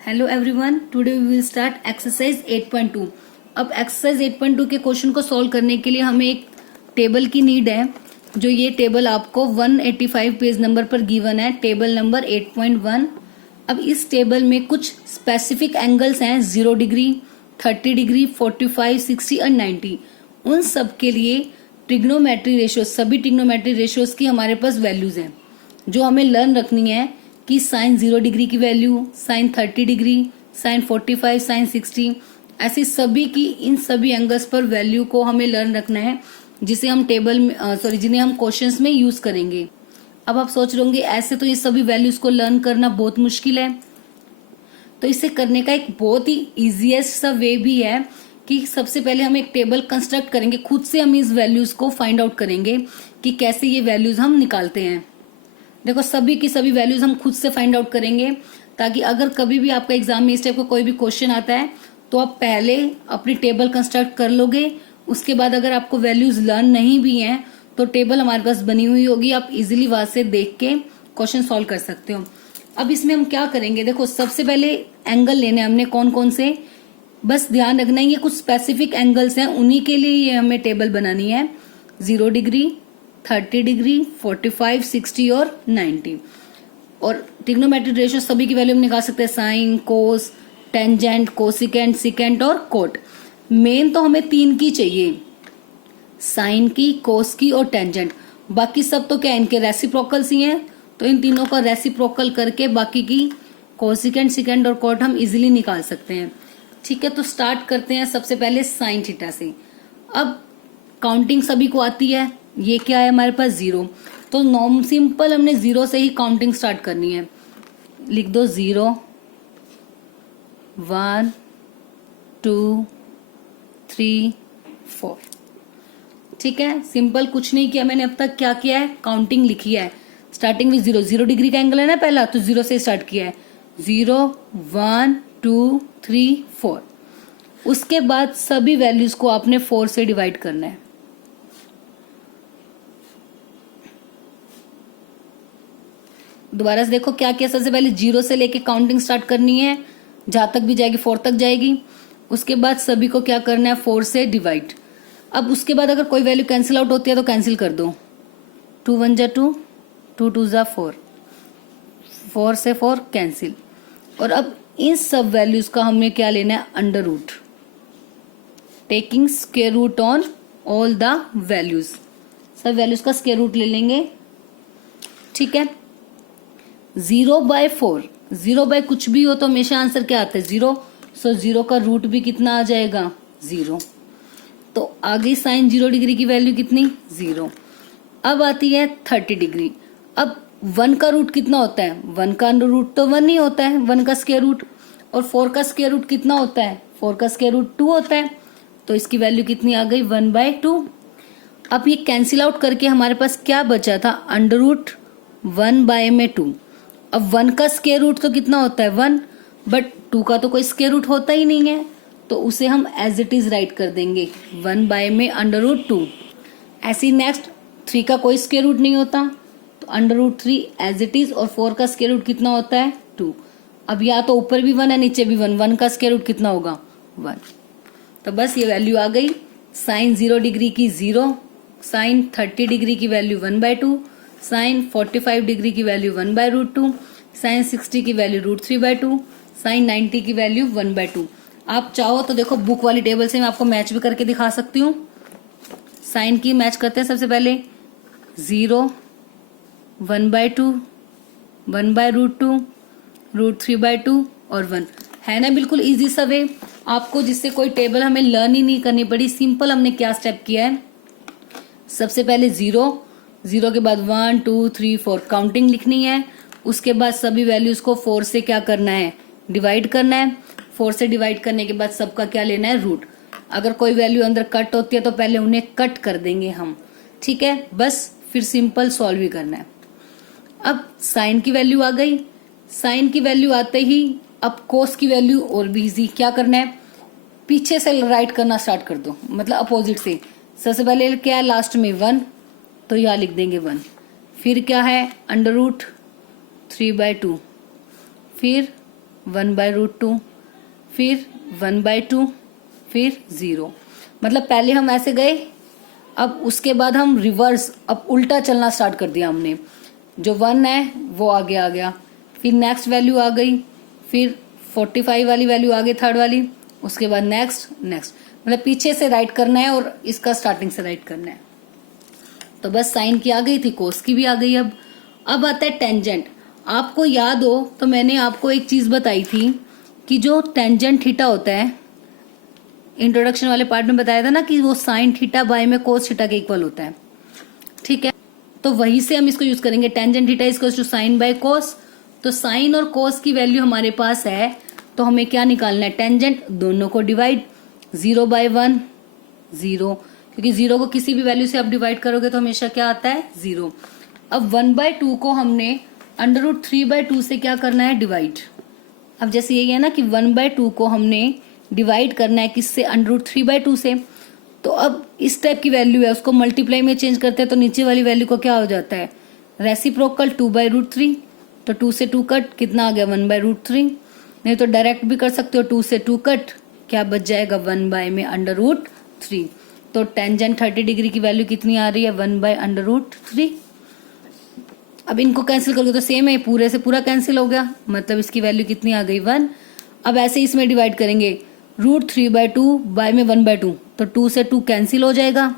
Hello everyone, today we will start exercise 8.2। अब exercise 8.2 के question को सॉल्व करने के लिए हमें एक टेबल की नीड है। जो ये टेबल आपको 185 पेज नंबर पर गिवन है, टेबल नंबर 8.1। अब इस टेबल में कुछ स्पेसिफिक एंगल्स हैं 0 डिग्री, 30 डिग्री, 45, 60 और 90। उन सब के लिए ट्रिग्नोमेट्री रेशियो, सभी ट्रिग्नोमेट्री रेशियोज की हमारे पास वैल्यूज हैं जो हमें लर्न रखनी है कि साइन 0 डिग्री की value, sine 30 degree, sine 45, sine 60, ऐसी सभी की इन सभी एंगल्स पर वैल्यू को हमें लर्न रखना है, जिसे हम टेबल में जिन्हें हम क्वेश्चंस में यूज करेंगे। अब आप सोच रहे होंगे ऐसे तो ये सभी वैल्यूज को लर्न करना बहुत मुश्किल है, तो इसे करने का एक बहुत ही इजीएस्ट सा वे भी है कि सबसे पहले हम एक टेबल कंस्ट्रक्ट करेंगे, खुद से हम इस वैल्यूज को फाइंड आउट करेंगे कि कैसे ये वैल्यूज हम निकालते हैं। देखो, सभी की सभी वैल्यूज हम खुद से फाइंड आउट करेंगे, ताकि अगर कभी भी आपका एग्जाम में इस टाइप का कोई भी क्वेश्चन आता है तो आप पहले अपनी टेबल कंस्ट्रक्ट कर लोगे। उसके बाद अगर आपको वैल्यूज लर्न नहीं भी हैं तो टेबल हमारे पास बनी हुई होगी, आप इजीली वहां से देख के क्वेश्चन सॉल्व कर सकते हो। अब इसमें हम क्या करेंगे, देखो सबसे पहले एंगल लेने हमने कौन कौन से, बस ध्यान रखना है ये कुछ स्पेसिफिक एंगल्स हैं, उन्हीं के लिए ये हमें टेबल बनानी है। 0 डिग्री, 30 डिग्री, 45, 60 और 90। और ट्रिग्नोमेट्रिक रेशियो सभी की वैल्यू हम निकाल सकते हैं, साइन, कोस, टेंजेंट, कोसिकेंट, सिकेंट और कोट। मेन तो हमें 3 की चाहिए, साइन की, कोस की और टेंजेंट। बाकी सब तो क्या इनके रेसिप्रोकल्स ही हैं, तो इन तीनों का रेसिप्रोकल करके बाकी की कोसिकेंट, सिकेंट और कोट हम इजीली निकाल सकते हैं। ठीक है, तो स्टार्ट करते हैं सबसे पहले साइन थीटा से। अब काउंटिंग सभी को आती है, ये क्या है हमारे पास 0, तो नॉर्म सिंपल हमने 0 से ही काउंटिंग स्टार्ट करनी है। लिख दो 0, 1, 2, 3, 4। ठीक है, सिंपल, कुछ नहीं किया मैंने अब तक। क्या किया है, काउंटिंग लिखी है। स्टार्टिंग में 0 डिग्री का एंगल है ना पहला, तो 0 से स्टार्ट किया है। 0, 1, 2, 3, 4। उसके बाद सभी वैल्यूज को आपने 4 से डिवाइड करना है। दोबारा से देखो क्या किया, सबसे पहले 0 से लेके काउंटिंग स्टार्ट करनी है, जहां तक भी जाएगी 4 तक जाएगी। उसके बाद सभी को क्या करना है, 4 से डिवाइड। अब उसके बाद अगर कोई वैल्यू कैंसिल आउट होती है तो कैंसिल कर दो। 2 1 जा 2, 2 2 जा 4, 4 से 4 कैंसिल। और अब इन सब वैल्यूज का हमें क्या लेना है, under root, taking square root on all the values. सब वैल्यूज का स्क्वायर रूट ले लेंगे। ठीक है, 0/4, 0 कुछ भी हो तो हमेशा आंसर क्या आता है, 0। सो 0 का रूट भी कितना आ जाएगा, 0। तो आगे साइन 0 डिग्री की वैल्यू कितनी, 0। अब आती है 30 डिग्री। अब 1 का रूट कितना होता है, 1 का रूट तो 1 ही होता है, 1 का स्क्वायर रूट। और 4 का स्क्वायर रूट कितना होता है, 4 का स्क्वायर रूट 2 होता है। तो इसकी वैल्यू कितनी आ गई, 1/2। अब ये कैंसिल आउट करके हमारे पास क्या बचा था, अंडर रूट 1/2। अब 1 का स्क्वायर रूट तो कितना होता है, 1, बट 2 का तो कोई स्क्वायर रूट होता ही नहीं है, तो उसे हम एज इट इज राइट कर देंगे, 1/√2। ऐसी नेक्स्ट 3 का कोई स्क्वायर रूट नहीं होता, तो √3 एज इट इज। और 4 का स्क्वायर रूट कितना होता है, 2। अब या तो ऊपर भी 1 है नीचे भी 1, 1 का स्क्वायर रूट कितना होगा, 1। तो बस ये वैल्यू आ गई। साइन 0 डिग्री की 0, साइन 30 डिग्री की वैल्यू 1/2, साइन 45 डिग्री की वैल्यू 1/√2, साइन 60 की वैल्यू √3/2, साइन 90 की वैल्यू 1/2। आप चाहो तो देखो बुक वाली टेबल से मैं आपको मैच भी करके दिखा सकती हूँ। साइन की मैच करते हैं सबसे पहले, 0, 1/2, 1/√2, √3/2 और 1 है ना। बिल्कुल इजी सा वे आपको, जिससे कोई टेबल हमें लर्न ही नहीं करनी पड़ी। सिंपल हमने क्या स्टेप किया है, सबसे पहले 0 के बाद 1 2 3 4 काउंटिंग लिखनी है। उसके बाद सभी वैल्यूज को 4 से क्या करना है, डिवाइड करना है। 4 से डिवाइड करने के बाद सबका क्या लेना है, रूट। अगर कोई वैल्यू अंदर कट होती है तो पहले उन्हें कट कर देंगे हम। ठीक है, बस फिर सिंपल सॉल्व ही करना है। अब साइन की वैल्यू आ गई। साइन की वैल्यू आते ही अब कोस की वैल्यू और भी इजी, क्या करना है, पीछे से राइट करना स्टार्ट कर दो, मतलब अपोजिट से। सबसे पहले क्या है, लास्ट में 1, तो यहाँ लिख देंगे 1। फिर क्या है, √3/2, फिर 1/√2, फिर 1/2, फिर 0। मतलब पहले हम ऐसे गए, अब उसके बाद हम रिवर्स, अब उल्टा चलना स्टार्ट कर दिया हमने। जो 1 है वो आगे आ गया, फिर नेक्स्ट वैल्यू आ गई, फिर 45 वाली वैल्यू आ गई थर्ड वाली, उसके बाद नेक्स्ट नेक्स्ट, मतलब पीछे से राइट करना है और इसका स्टार्टिंग से राइट करना है। तो बस साइन की आ गई थी, कोस की भी आ गई। अब आता है टेंजेंट। आपको याद हो तो मैंने आपको एक चीज बताई थी कि जो टेंजेंट थीटा होता है, इंट्रोडक्शन वाले पार्ट में बताया था ना कि वो साइन थीटा बाय में कोस थीटा के इक्वल होता है। ठीक है, तो वहीं से हम इसको यूज करेंगे। Tangent theta equals to sine by cos. तो साइन और कोस की वैल्यू हमारे पास है, तो हमें क्या निकालना है, टेंजेंट दोनों को डिवाइड, 0/1 0, क्योंकि 0 को किसी भी वैल्यू से आप डिवाइड करोगे तो हमेशा क्या आता है, 0। अब 1/2 को हमने √3/2 से क्या करना है, डिवाइड। अब जैसे यही है ना कि 1/2 को हमने डिवाइड करना है किससे, √3/2 से। तो अब इस टाइप की वैल्यू है, उसको मल्टीप्लाई में चेंज करते हैं तो नीचे वाली वैल्यू को क्या हो जाता है, रेसिप्रोकल 2/√3। तो 2 से 2 कट, कितना आ गया, 1/√3। नहीं तो डायरेक्ट भी कर सकते हो, 2 से 2 कट, क्या बच जाएगा, 1/√3। तो टेंजेंट 30 डिग्री की वैल्यू कितनी आ रही है, 1/√3। अब इनको कैंसिल करोगे तो सेम है, पूरे से पूरा कैंसिल हो गया, मतलब इसकी वैल्यू कितनी आ गई, 1। अब ऐसे इसमें डिवाइड करेंगे, √3/2 बाय में 1/2, तो 2 से 2 कैंसिल हो जाएगा,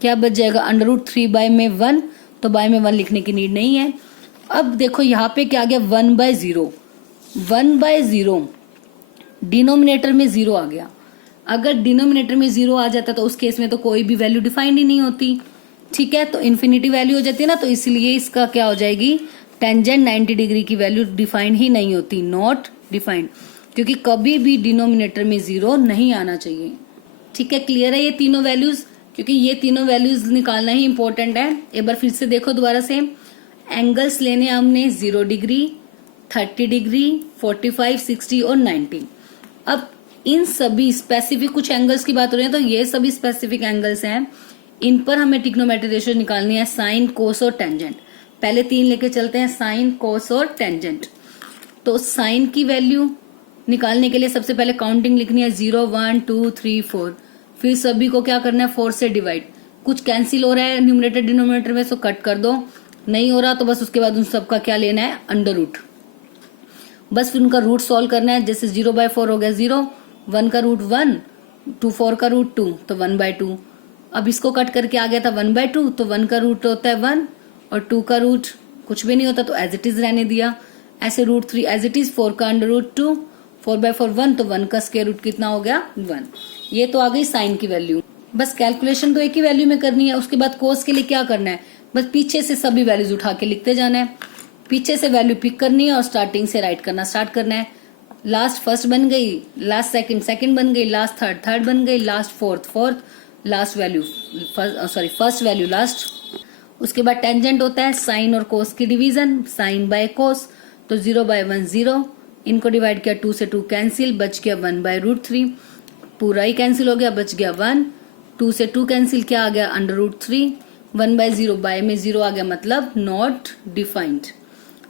क्या बच जाएगा, √3 बाय में 1, तो बाय में 1 लिखने की नीड नहीं है। अब देखो यहाँ पे क्या आ गया, 1/0, 1/0, डिनोमिनेटर में 0 आ गया। अगर डिनोमिनेटर में 0 आ जाता तो उस केस में तो कोई भी वैल्यू डिफाइंड ही नहीं होती। ठीक है, तो इन्फिनिटी वैल्यू हो जाती है ना, तो इसलिए इसका क्या हो जाएगी, टेंजेंट 90 डिग्री की वैल्यू डिफाइंड ही नहीं होती, नॉट डिफाइंड, क्योंकि कभी भी डिनोमिनेटर में 0 नहीं आना चाहिए। ठीक है, क्लियर है ये तीनों वैल्यूज, क्योंकि ये तीनों वैल्यूज निकालना ही इंपॉर्टेंट है। एक बार फिर से देखो दोबारा से, एंगल्स लेने हमने 0 डिग्री, 30 डिग्री, 45, 60 और 90। अब इन सभी स्पेसिफिक कुछ एंगल्स की बात हो रही है, तो ये सभी स्पेसिफिक एंगल्स हैं, इन पर हमें ट्रिग्नोमेट्रिक रेशियो निकालनी है, साइन, कोस और टेंजेंट। पहले 3 लेके चलते हैं, साइन, कोस और टेंजेंट। तो साइन की वैल्यू निकालने के लिए सबसे पहले काउंटिंग लिखनी है, 0 1 2 3 4, फिर सभी को क्या करना है, 4 से डिवाइड। कुछ कैंसिल हो रहा है न्यूमरेटर डिनोमिनेटर में, सो कट कर दो, नहीं हो रहा तो बस उसके बाद उन सबका क्या लेना है, अंडर रूट। बस फिर उनका रूट सॉल्व करना है, जैसे 0/4 हो गया 0, 1 का रूट 1, 2 4 का रूट 2, तो 1/2। अब इसको कट करके आ गया था 1/2, तो 1 का रूट होता है 1 और 2 का रूट कुछ भी नहीं होता, तो एज इट इज रहने दिया। ऐसे √3 एज इट इज, 4 का अंडर रूट 2, 4/4 1, तो 1 का स्क्वायर रूट कितना हो गया, 1। ये तो आ गई साइन की वैल्यू। बस कैलकुलेशन तो एक ही वैल्यू में करनी है। उसके बाद कोस के लिए क्या करना है, बस पीछे से सभी वैल्यूज उठा के लिखते जाना है, पीछे से वैल्यू पिक करनी है और स्टार्टिंग से राइट करना स्टार्ट करना है। लास्ट फर्स्ट बन गई, लास्ट सेकंड सेकंड बन गई, लास्ट थर्ड थर्ड बन गई, last fourth fourth, last value first value last. उसके बाद टेंजेंट होता है साइन और कोस की डिवीजन, साइन बाय कोस, तो 0/1 0, इनको डिवाइड किया, 2 से 2 कैंसिल, बच गया 1/√3, पूरा ही कैंसिल हो गया, बच गया 1, 2 से 2 कैंसिल, क्या आ गया, अंडर√3, 1/0 बाय में 0 आ गया, मतलब नॉट डिफाइंड।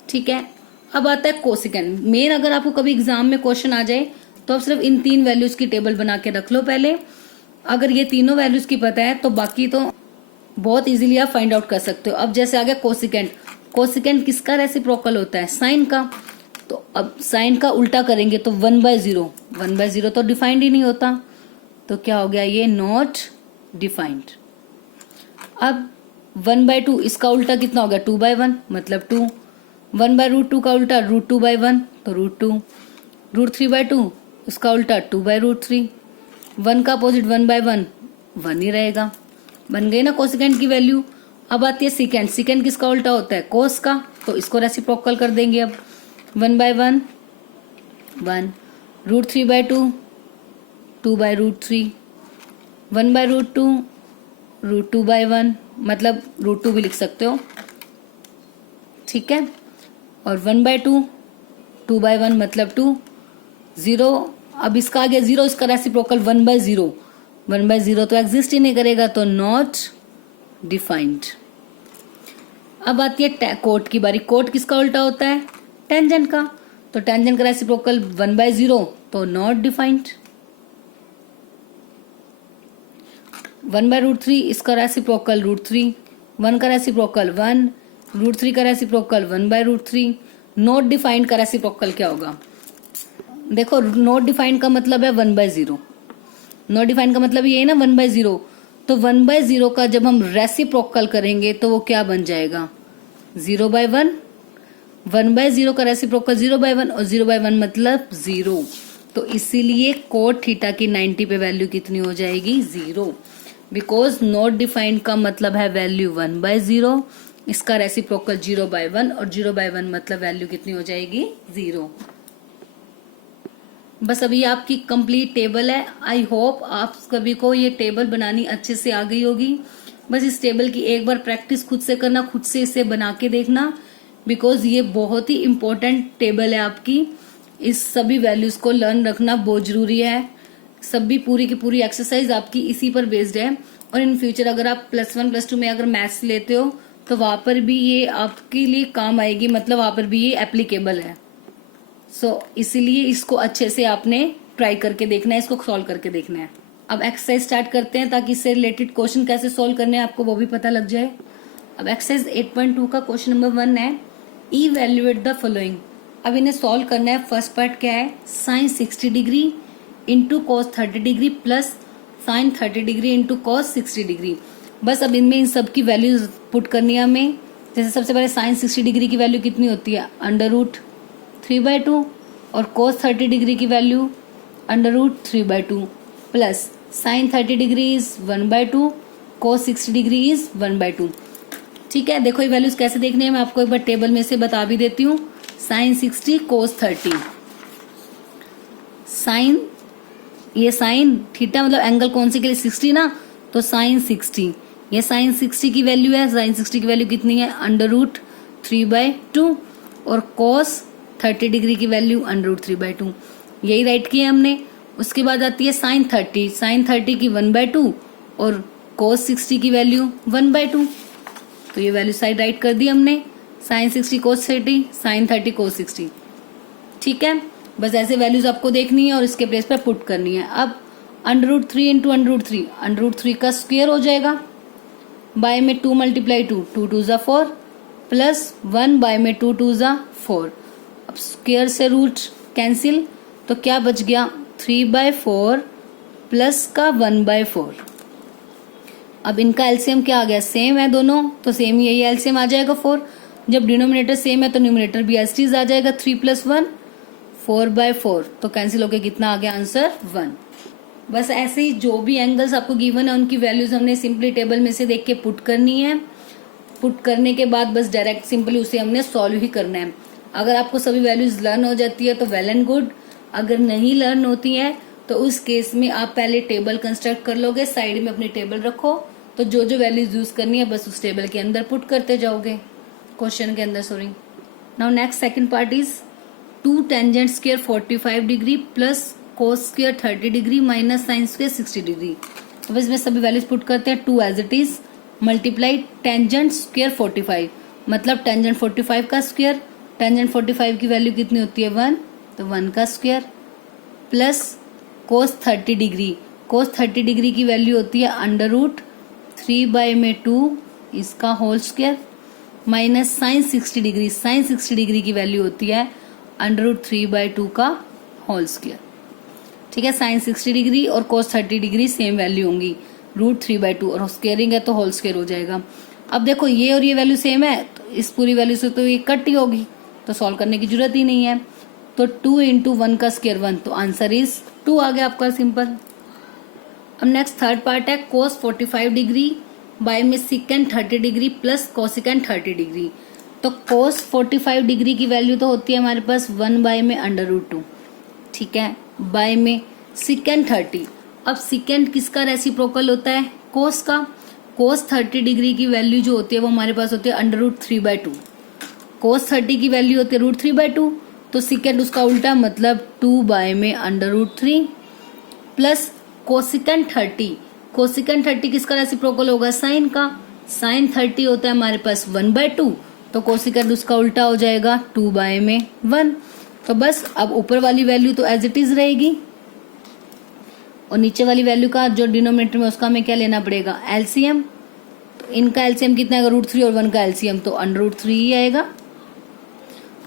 ठीक है, अब आता है कोसिकेंड। मेन अगर आपको कभी एग्जाम में क्वेश्चन आ जाए तो आप सिर्फ इन 3 वैल्यूज की टेबल बना के रख लो पहले। अगर ये तीनों वैल्यूज की पता है तो बाकी तो बहुत इजीली आप फाइंड आउट कर सकते हो। अब जैसे आ गया कोसिकेंड, कोसिकेंड किसका रेसिप्रोकल होता है, साइन का। तो अब साइन का उल्टा करेंगे तो 1/0, 1/0 तो डिफाइंड ही नहीं होता, तो क्या हो गया, ये नॉट डिफाइंड। अब 1/2, इसका उल्टा कितना हो गया, 2/1, मतलब 2। 1/√2 का उल्टा √2/1, तो √2। √3/2, इसका उल्टा 2/√3। 1 का अपोजिट 1/1, 1 ही रहेगा। बन गई ना कोसिकेंड की वैल्यू। अब आती है सिकेंड, सिकेंड किसका उल्टा होता है, कोस का, तो इसको रेसिप्रोकल कर देंगे। अब 1/1 1, √3/2 2/√3, 1/√2 √2/1, मतलब √2 भी लिख सकते हो। ठीक है, और 1/2 2/1 मतलब 2, 0। अब इसका आ गया 0, इसका रेसिप्रोकल 1/0, 1/0 तो एग्जिस्ट ही नहीं करेगा, तो नॉट डिफाइंड। अब आती है कोट की बारी। कोट किसका उल्टा होता है, टेंजेंट का। तो टेंजेंट का रेसिप्रोकल 1/0 तो नॉट डिफाइंड। 1/√3 इसका रेसिप्रोकल √3, 1 का रेसिप्रोकल 1, √3 का रेसिप्रोकल 1/√3। नॉट डिफाइंड का रेसिप्रोकल क्या होगा? देखो नॉट डिफाइंड का मतलब है 1/0, नॉट डिफाइंड का मतलब ये है ना 1/0, तो 1/0 का जब हम रेसिप्रोकल करेंगे तो वो क्या बन जाएगा? 0/1। 1/0 का रेसिप्रोकल 0/1 और 0/1 मतलब 0, तो इसीलिए कोट थीटा की 90 पे वैल्यू कितनी हो जाएगी? 0, बिकॉज नॉट डिफाइंड का मतलब है वैल्यू 1/0, इसका रेसिप्रोकल 0/1 और 0/1 मतलब वैल्यू कितनी हो जाएगी? 0। बस अभी आपकी कंप्लीट टेबल है। आई होप आप सभी को ये टेबल बनानी अच्छे से आ गई होगी। बस इस टेबल की एक बार प्रैक्टिस खुद से करना, खुद से इसे बना के देखना, बिकॉज ये बहुत ही इंपॉर्टेंट टेबल है आपकी। इस सभी वैल्यूज को लर्न रखना बहुत जरूरी है। सभी पूरी की पूरी एक्सरसाइज आपकी इसी पर बेस्ड है, और इन फ्यूचर अगर आप +1 +2 में अगर मैथ्स लेते हो तो वहां पर भी ये आपके लिए काम आएगी, मतलब वहां पर भी ये एप्लीकेबल है। इसीलिए इसको अच्छे से आपने ट्राई करके देखना है, इसको सॉल्व करके देखना है। अब एक्सरसाइज स्टार्ट करते हैं, ताकि इससे रिलेटेड क्वेश्चन कैसे सॉल्व करने हैं आपको वो भी पता लग जाए। अब एक्सरसाइज 8.2 का क्वेश्चन नंबर 1 है, इवैल्यूएट द फॉलोइंग। अब इन्हें सॉल्व करना है। फर्स्ट पार्ट क्या है? Sine 60 degree into cos 30 degree plus sine 30 degree into cos 60 degree. बस अब इनमें इन सब की वैल्यूज पुट करनी है हमें। जैसे सबसे पहले साइन 60 डिग्री की वैल्यू कितनी होती है? √3/2, और cos 30 डिग्री की value √3/2 plus sine 30 degree is 1/2, cos 60 degree is 1/2। ठीक है, देखो ये वैल्यूज कैसे देखने हैं मैं आपको एक बार टेबल में से बता भी देती हूँ। साइन 60 cos 30, साइन ये साइन थीटा मतलब एंगल कौन से के लिए? 60 ना, तो साइन 60, ये साइन 60 की वैल्यू है। साइन 60 की वैल्यू कितनी है? √3/2, और cos 30 डिग्री की वैल्यू √3/2, यही राइट किया हमने। उसके बाद आती है साइन 30, साइन 30 की 1/2 और cos 60 की वैल्यू 1/2, तो ये वैल्यू साइड राइट कर दी हमने। Sine 60 cos 30, sine 30 cos 60। ठीक है, बस ऐसे वैल्यूज आपको देखनी है और इसके प्लेस पर पुट करनी है। अब √3 इंटू √3, √3 का स्क्वायर हो जाएगा, बाय में 2 × 2, 2 2 ज़ा 4 प्लस 1 बाय में 2 2 ज़ा 4। अब स्क्वायर से रूट कैंसिल, तो क्या बच गया? 3/4 प्लस का 1/4। अब इनका एलसीएम क्या आ गया? सेम है दोनों, तो सेम यही एलसीएम आ जाएगा 4। जब डिनोमिनेटर सेम है तो न्यूमिनेटर भी एज इट इज आ जाएगा। 3 + 1 4/4, तो कैंसिल होके कितना आ गया? आंसर 1। बस ऐसे ही जो भी एंगल्स आपको गिवन है उनकी वैल्यूज हमने सिंपली टेबल में से देख के पुट करनी है। पुट करने के बाद बस डायरेक्ट सिंपली उसे हमने सॉल्व ही करना है। अगर आपको सभी वैल्यूज लर्न हो जाती है तो वेल एंड गुड, अगर नहीं लर्न होती है तो उस केस में आप पहले टेबल कंस्ट्रक्ट कर लोगे, साइड में अपनी टेबल रखो, तो जो जो वैल्यूज यूज करनी है बस उस टेबल के अंदर पुट करते जाओगे, क्वेश्चन के अंदर, sorry. Now next second part is 2 tangent square 45 degree plus cos square 30 degree minus sine square 60 degree. अब इसमें सभी वैल्यूज पुट करते हैं। 2 as it is multiply tangent square 45, मतलब टेंजेंट 45 का स्क्वायर। टेंजेंट 45 की वैल्यू कितनी होती है? 1, तो 1 का square plus cos 30 degree, cos 30 degree की वैल्यू होती है √3/2 इसका whole square minus sine 60 degree, sine 60 degree की वैल्यू होती है √3/2 का होल स्क्वायर। ठीक है, साइन 60 डिग्री और कोस 30 डिग्री सेम वैल्यू होंगी, √3/2, और स्क्वेयरिंग है तो होल स्क्वायर हो जाएगा। अब देखो ये और ये वैल्यू सेम है, तो इस पूरी वैल्यू से तो ये कट ही होगी, तो सॉल्व करने की जरूरत ही नहीं है। तो 2 × 1 का स्क्वायर 1, तो आंसर इज 2 आ गया आपका, सिंपल। अब नेक्स्ट थर्ड पार्ट है कोस 45 डिग्री बाय में secant 30 degree plus cosecant 30 degree. तो कोस 45 डिग्री की वैल्यू तो होती है हमारे पास 1 बाय में √2, ठीक है, बाय में सिकेंड 30। अब सिकेंड किसका रेसिप्रोकल होता है? कोस का। कोस 30 डिग्री की वैल्यू जो होती है वो हमारे पास होती है √3/2। कोस 30 की वैल्यू होती है √3/2, तो सिकेंड उसका उल्टा, मतलब 2 बाय में √3 प्लस कोसिकेंड 30। कोसिकेंड 30 किसका रेसिप्रोकल होगा? साइन का। साइन 30 होता है हमारे पास 1/2, तो कोसिकेंड उसका उल्टा हो जाएगा 2 बाय में 1। तो बस अब ऊपर वाली वैल्यू तो एज इट इज रहेगी और नीचे वाली वैल्यू का जो डिनोमिनेटर में उसका हमें क्या लेना पड़ेगा, एलसीएम। तो इनका एलसीएम कितना आएगा, √3 और 1 का एलसीएम तो √3 ही आएगा।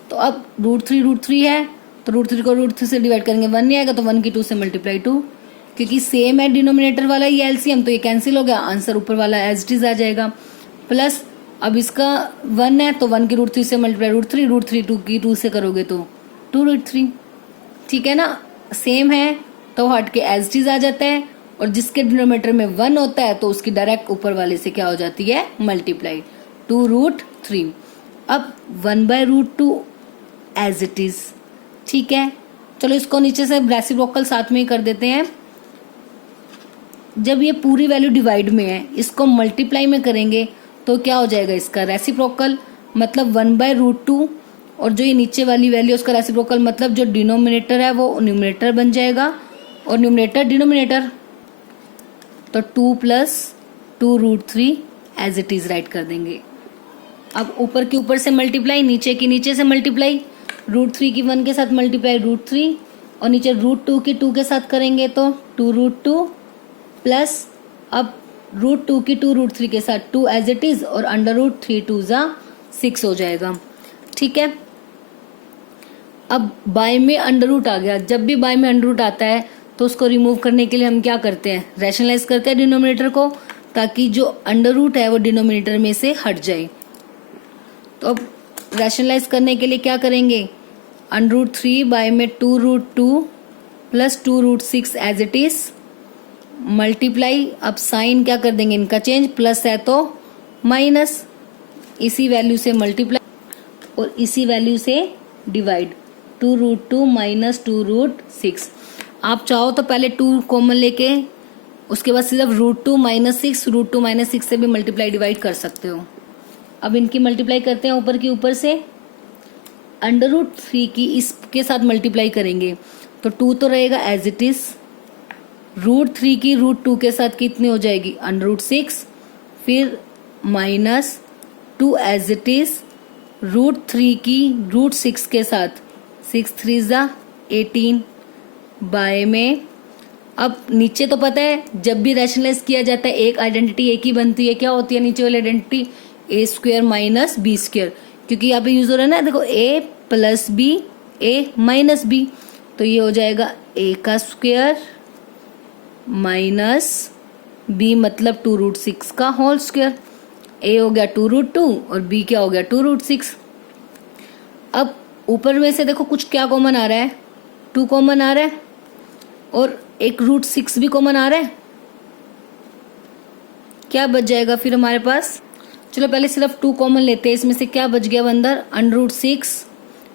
तो अब √3 है तो √3 को √3 से डिवाइड करेंगे 1 नहीं आएगा, तो 1 की 2 से मल्टीप्लाई 2, क्योंकि सेम है डिनोमिनेटर वाला ये एलसीएम तो ये कैंसिल हो गया, आंसर ऊपर वाला एज इट इज आ जाएगा। प्लस अब इसका 1 है तो 1 की √3 से मल्टीप्लाई √3 2 की 2 से करोगे तो 2√3। ठीक है ना, सेम है तो हट के एज इट इज आ जाता है, और जिसके डिनोमिनेटर में 1 होता है तो उसकी डायरेक्ट ऊपर वाले से क्या हो जाती है, मल्टीप्लाई 2√3। अब 1/√2 एज इट इज। ठीक है, चलो इसको नीचे से रेसिप्रोकल साथ में ही कर देते हैं। जब ये पूरी वैल्यू डिवाइड में है, इसको मल्टीप्लाई में करेंगे तो क्या हो जाएगा, इसका रेसिप्रोकल मतलब 1/√2, और जो ये नीचे वाली वैल्यू उसका रेसिप्रोकल मतलब जो डिनोमिनेटर है वो न्यूमरेटर बन जाएगा और न्यूमरेटर डिनोमिनेटर, तो 2 + 2√3 एज इट इज राइट कर देंगे। अब ऊपर के ऊपर से मल्टीप्लाई, नीचे की नीचे से मल्टीप्लाई, √3 की 1 के साथ मल्टीप्लाई √3 और नीचे √2 की 2 के साथ करेंगे तो 2√2 प्लस अब √2 की 2√3 के साथ 2 एज इट इज और √3 2 = 6 हो जाएगा। ठीक है, अब बाय में अंडर आ गया। जब भी बाय में अंडर आता है तो उसको रिमूव करने के लिए हम क्या करते हैं, रैशनलाइज करते हैं डिनोमिनेटर को, ताकि जो अंडर है वो डिनोमिनेटर में से हट जाए। तो अब रैशनलाइज करने के लिए क्या करेंगे, √3 बाय में 2√2 plus 2√6 as it is multiply, अब साइन क्या कर देंगे इनका चेंज, प्लस है तो माइनस, इसी वैल्यू से मल्टीप्लाई और इसी वैल्यू से डिवाइड, 2√2 माइनस 2√6। आप चाहो तो पहले 2 कॉमन लेके उसके बाद सिर्फ √2 माइनस 6, √2 माइनस 6 से भी मल्टीप्लाई डिवाइड कर सकते हो। अब इनकी मल्टीप्लाई करते हैं ऊपर की ऊपर से, √3 की इसके साथ मल्टीप्लाई करेंगे तो 2 तो रहेगा एज इट इज, √3 की √2 के साथ कितनी हो जाएगी, √6, फिर माइनस 2 एज इट इज, √3 की √6 के साथ 6 3 = 18 बाय में। अब नीचे तो पता है जब भी रैशनलाइज किया जाता है एक आइडेंटिटी एक ही बनती है, क्या होती है नीचे वाली आइडेंटिटी, a² माइनस b², क्योंकि यहाँ पे यूज हो रहा है ना, देखो a + b a - b, तो ये हो जाएगा a² माइनस b मतलब 2√6 का होल स्क्वायर, a हो गया 2√2 और b क्या हो गया 2√6। अब ऊपर में से देखो कुछ क्या कॉमन आ रहा है, 2 कॉमन आ रहा है और एक √6 भी कॉमन आ रहा है, क्या बच जाएगा फिर हमारे पास। चलो पहले सिर्फ 2 कॉमन लेते हैं, इसमें से क्या बच गया अंदर, √6।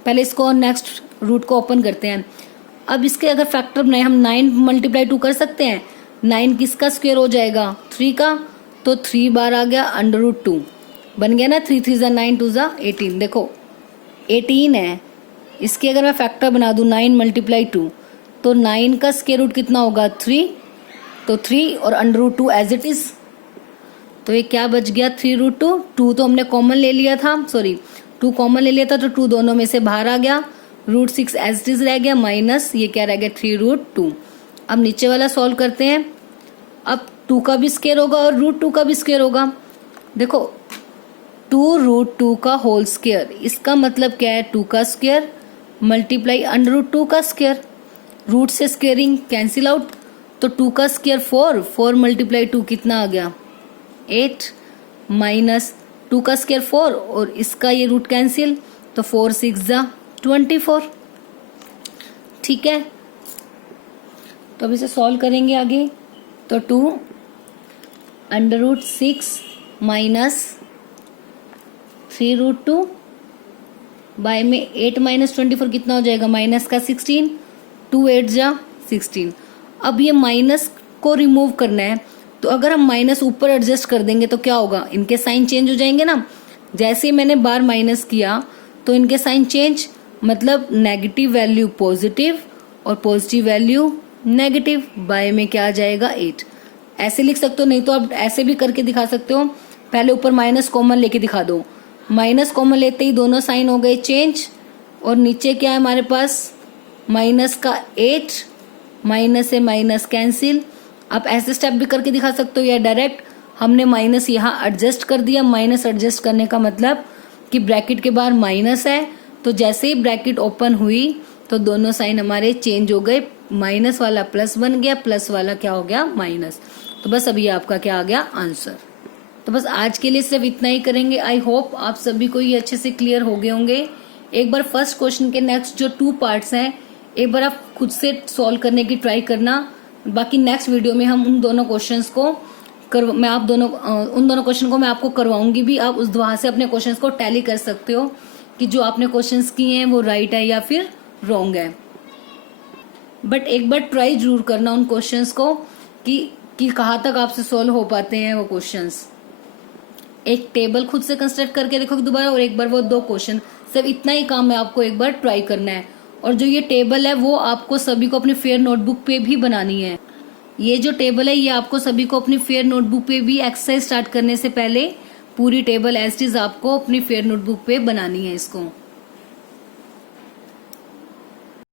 पहले इसको नेक्स्ट रूट को ओपन करते हैं। अब इसके अगर फैक्टर बनाए हम 9 × 2 कर सकते हैं, 9 किसका स्क्वायर हो जाएगा, 3 का, तो 3 बार आ गया √2 बन गया ना, 3 3 = 9 2 = 18। देखो 18 है, इसके अगर मैं फैक्टर बना दूं 9 × 2 तो 9 का स्क्वायर रूट कितना होगा 3, तो 3 और √2 एज इट इज, तो ये क्या बच गया 3√2। 2 तो हमने कॉमन ले लिया था, सॉरी 2 कॉमन ले लिया था तो 2 दोनों में से बाहर आ गया, √6 एज इट इज रह गया माइनस ये क्या रह गया 3√2। अब नीचे वाला सॉल्व करते हैं। अब 2 का भी स्क्वायर होगा और √2 का भी स्क्वायर होगा। देखो 2√2 का होल स्क्वायर, इसका मतलब क्या है 2 का स्क्वायर मल्टीप्लाई √2 का स्क्वायर, रूट से स्क्वेयरिंग कैंसिल आउट, तो 2 का स्क्वायर 4 × 2 कितना आ गया 8 माइनस 2 का स्क्वायर 4 और इसका ये रूट कैंसिल, तो 4 6 = 24। ठीक है, तो अब इसे सॉल्व करेंगे आगे, तो 2 √6 माइनस 3√2 बाय में 8 माइनस 24 कितना हो जाएगा, माइनस का 16, 2 8 = 16। अब ये माइनस को रिमूव करना है, तो अगर हम माइनस ऊपर एडजस्ट कर देंगे तो क्या होगा, इनके साइन चेंज हो जाएंगे ना। जैसे ही मैंने बार माइनस किया तो इनके साइन चेंज, मतलब नेगेटिव वैल्यू पॉजिटिव और पॉजिटिव वैल्यू नेगेटिव, बाय में क्या आ जाएगा 8। ऐसे लिख सकते हो, नहीं तो आप ऐसे भी करके दिखा सकते हो, पहले ऊपर माइनस कॉमन लेके दिखा दो, माइनस कॉमन लेते ही दोनों साइन हो गए चेंज और नीचे क्या है हमारे पास, माइनस का 8, माइनस से माइनस कैंसिल। आप ऐसे स्टेप भी करके दिखा सकते हो या डायरेक्ट हमने माइनस यहाँ एडजस्ट कर दिया। माइनस एडजस्ट करने का मतलब कि ब्रैकेट के बाहर माइनस है, तो जैसे ही ब्रैकेट ओपन हुई तो दोनों साइन हमारे चेंज हो गए, माइनस वाला प्लस बन गया, प्लस वाला क्या हो गया, माइनस। तो बस अभी आपका क्या आ गया, आंसर। तो बस आज के लिए सिर्फ इतना ही करेंगे। आई होप आप सभी को ये अच्छे से क्लियर हो गए होंगे। एक बार फर्स्ट क्वेश्चन के नेक्स्ट जो 2 पार्ट्स हैं एक बार आप खुद से सॉल्व करने की ट्राई करना। बाकी नेक्स्ट वीडियो में हम उन दोनों क्वेश्चंस को उन दोनों क्वेश्चन को मैं आपको करवाऊंगी भी। आप उस वहां से अपने क्वेश्चंस को टैली कर सकते हो कि जो आपने क्वेश्चंस किए हैं वो राइट है या फिर रॉन्ग है। बट एक बार ट्राई जरूर करना उन क्वेश्चंस को कि कहाँ तक आपसे सॉल्व हो पाते हैं वो क्वेश्चंस। एक टेबल खुद से कंस्ट्रक्ट करके देखो दोबारा, और एक बार वो 2 क्वेश्चन, सिर्फ इतना ही काम है आपको एक बार ट्राई करना है। और जो ये टेबल है वो आपको सभी को अपनी फेयर नोटबुक पे भी बनानी है। ये जो टेबल है ये आपको सभी को अपनी फेयर नोटबुक पे भी एक्सरसाइज स्टार्ट करने से पहले पूरी टेबल एज इट इज आपको अपनी फेयर नोटबुक पे बनानी है इसको।